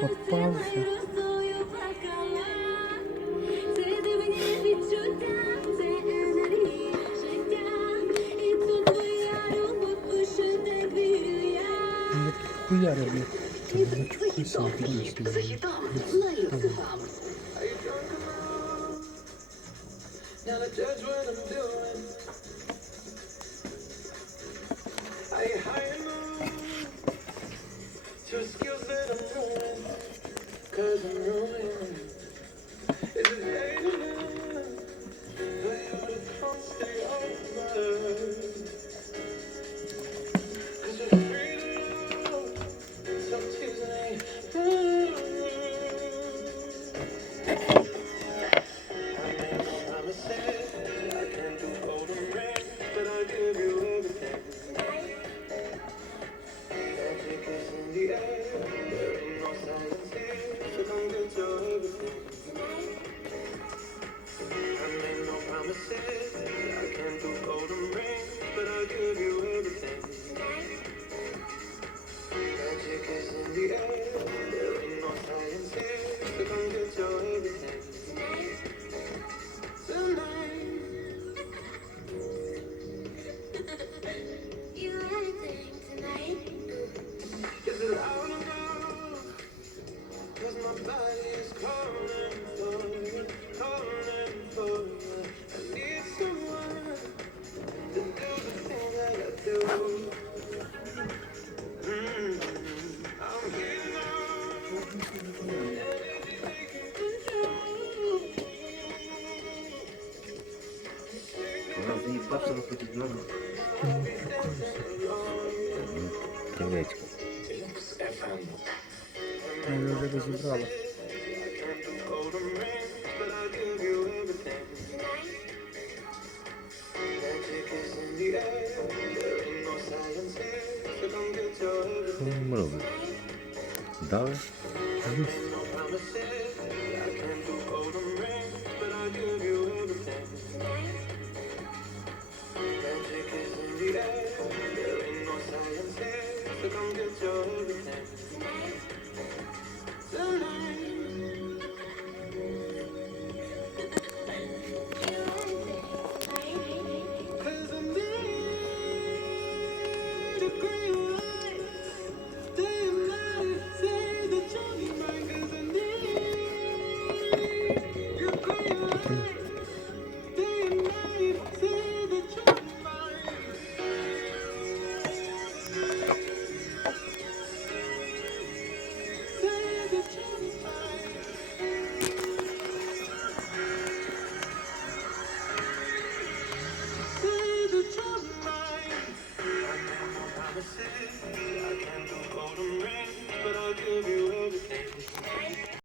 Попався. Не хуярю, блядь. Там зачухайся, нахуй. Now to judge what I'm doing. I hire two skills that I'm ruined. Cause I'm ruined. Is it late enough for you to come stay over? Cause we're free to love. Some Tuesday. Заебався виходить дорогу. Кілечко. Ми вже розібрали. Що ми робимо? Дали?